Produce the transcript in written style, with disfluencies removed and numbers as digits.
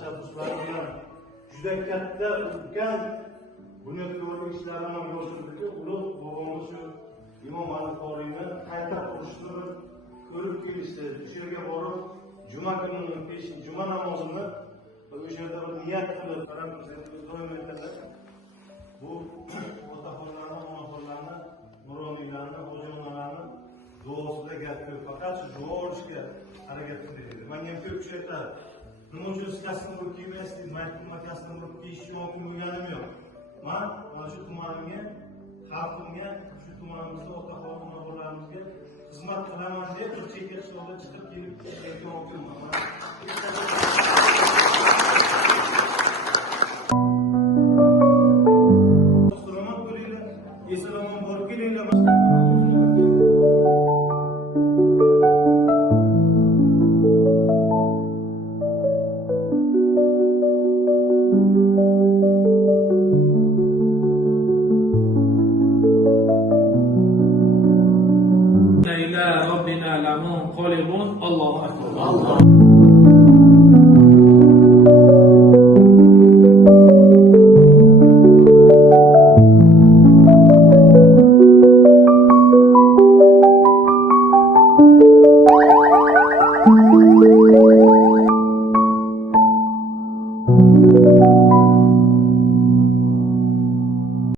tashabbuslari bilan juda katta ulkan bunyodkorlik ishlarini amalga oshirdiki, ulug' bobomiz shu Imom Ali Qoriyni qayta qurishni ko'rib kelishdi. Shu yerga borib juma kuni juma namozini o'sha yerda bir niyat qilib doim aytadilar. Bu otaxonlarni, onaxonlarni, nuroniylarni, hoji-onalarni duosida gap ko'p. Faqat shu duo olishga harakat qiling. Menga ham ko'p kishi aytadi. Nima uchun siz kasbni bo'lib kiymaysiz? Maytni makasini bo'lib kiyish mumkin bo'lganim yo'q. Men mana shu tumanimga, xalqimga, shu tumanimizda otaxon, onaxonlarimizga xizmat qilaman deb bir chekka chiqib kelib ketgan mumkinman.